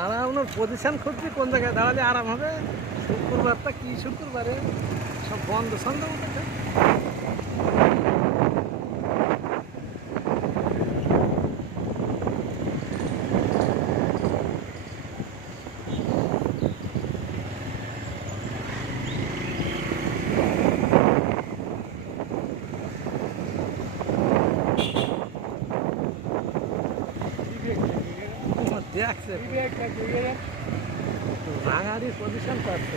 দাঁড়ানোর পজিশন খুঁজছি কোন জায়গায় দাঁড়ালে আরাম হবে। শুক্রবারটা কি শুক্রবারে সব বন্ধ সন্ধ্যা মতো। দেখছে ভাঙাড়ির পজিশন পাচ্ছে।